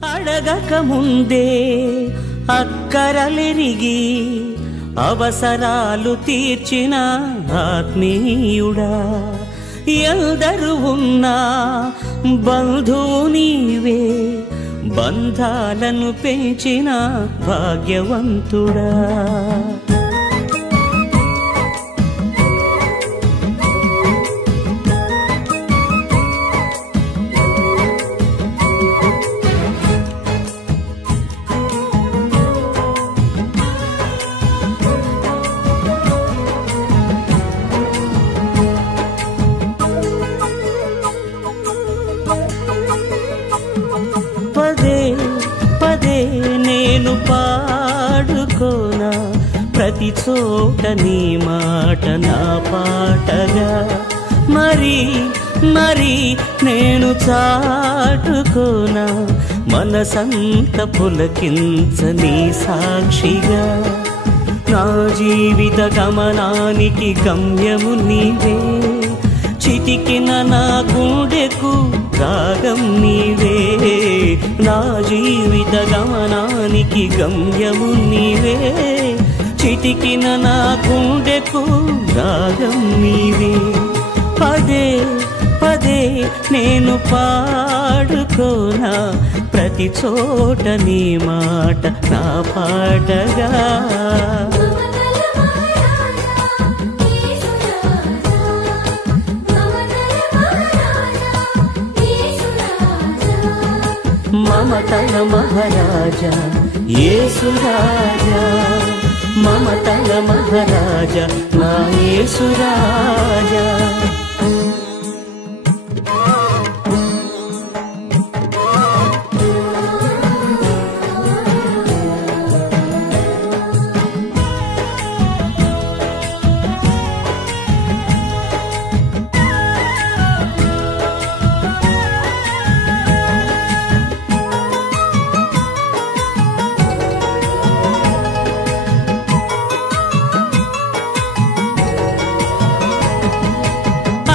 అడగక ముందే అక్కరలెరిగి అవసరాలు తీర్చిన ఆత్మీయుడా, ఎందరు ఉన్నా బంధువు నీవే, బంధాలను పెంచిన భాగ్యవంతుడా. పదే పదే నేను పాడుకోనా ప్రతి చోట నీ మాట నా పాటగా, మరి మరి నేను చాటుకోనా మనసంత పులకించని సాక్షిగా. నా జీవిత గమనానికి గమ్యము నీవే, చిటికిన నా గుండెకు రాగం నీవే. నా జీవిత గమనానికి గమ్యము నీవే, చిటికిన నా గుండెకు రాగం నీవే. పదే పదే నేను పాడుకోనా ప్రతి చోట నీ మాట నా పాటగా. మమతల మహారాజా యేసు రాజా, మమతల మహారాజా నా యేసు రాజా.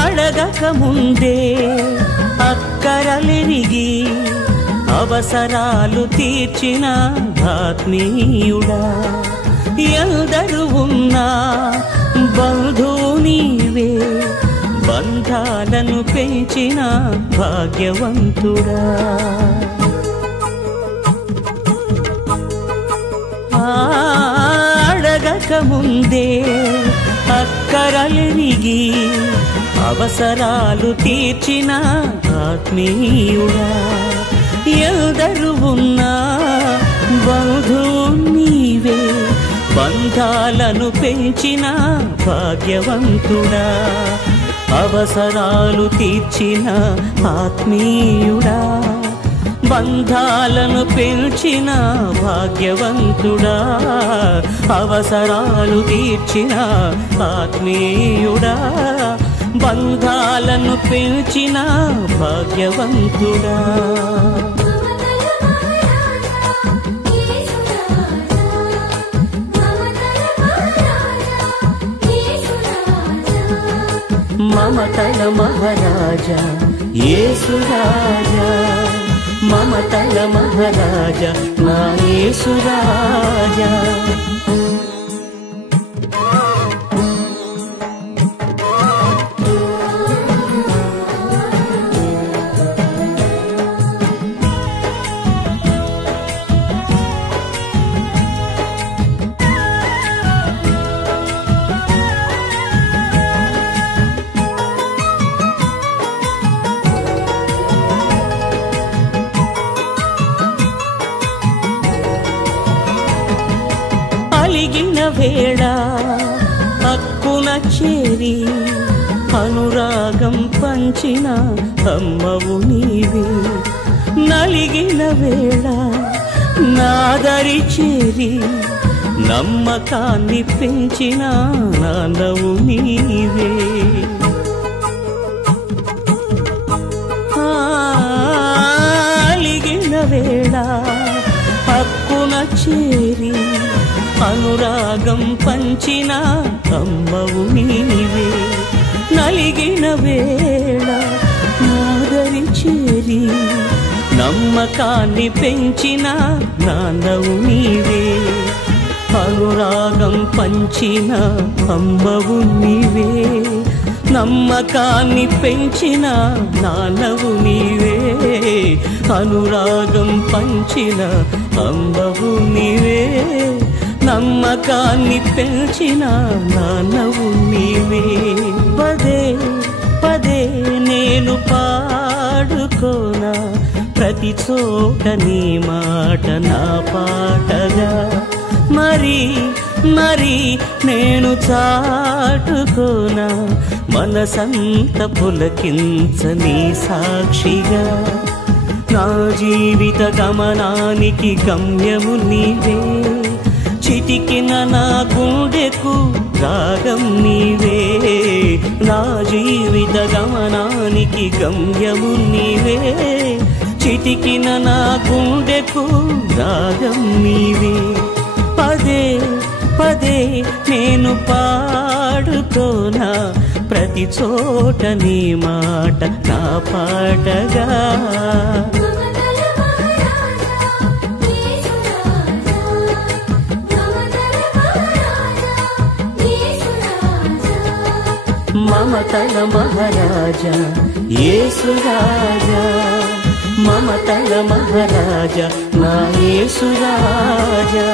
అడగక ముందే అక్కరలెరిగి అవసరాలు తీర్చిన ఆత్మీయుడా, ఎందరు ఉన్నా బంధువు నీవే, బంధాలను పెంచిన భాగ్యవంతుడా. అడగక ముందే అక్కరలెరిగి అవసరాలు తీర్చిన ఆత్మీయుడా, ఎందరు ఉన్నా బంధువు నీవే, బంధాలను పెంచిన భాగ్యవంతుడా. అవసరాలు తీర్చిన ఆత్మీయుడా, బంధాలను పెంచిన భాగ్యవంతుడా. అవసరాలు తీర్చిన ఆత్మీయుడా, బంధాలను పెంచిన భాగ్యవంతుడా. మమతల మహారాజా యేసు రాజా, మమతల మహారాజా నా యేసు రాజా. అలిగిన వేళ హక్కున చేరి అనురాగం పంచిన అమ్మవు నీవే, నలిగిన వేళ నాదరి చేరి నమ్మకాన్ని పెంచిన నాన్నవు నీవే. అలిగిన వేళ హక్కున చేరి అనురాగం పంచిన అమ్మవు నీవే, నలిగిన వేళ నాదరి చేరి నమ్మకాన్ని పెంచిన నాన్నవు నీవే, అనురాగం పంచిన అమ్మవు నీవే. నమ్మకాన్ని పెంచిన నాన్నవు నీవే, అనురాగం పంచిన అమ్మవు నీవే. నమ్మకాన్ని పెంచిన నాన్నవు నీవే. పదే పదే నేను పాడుకోనా ప్రతి చోట నీ మాట నా పాటగా. మరి మరి నేను చాటుకోనా మనసంత పులకించని సాక్షిగా. నా జీవిత గమనానికి గమ్యము నీవే, చితికిన నా గుండెకు రాగం నీవే. నా జీవిత గమనానికి గమ్యము నీవే, చితికిన నా గుండెకు రాగం నీవే. పదే పదే నేను పాడుకోనా ప్రతి చోట నీ మాట నా పాటగా. మమతల మహారాజా యేసు రాజా, మమతల మహారాజా నా యేసు రాజా.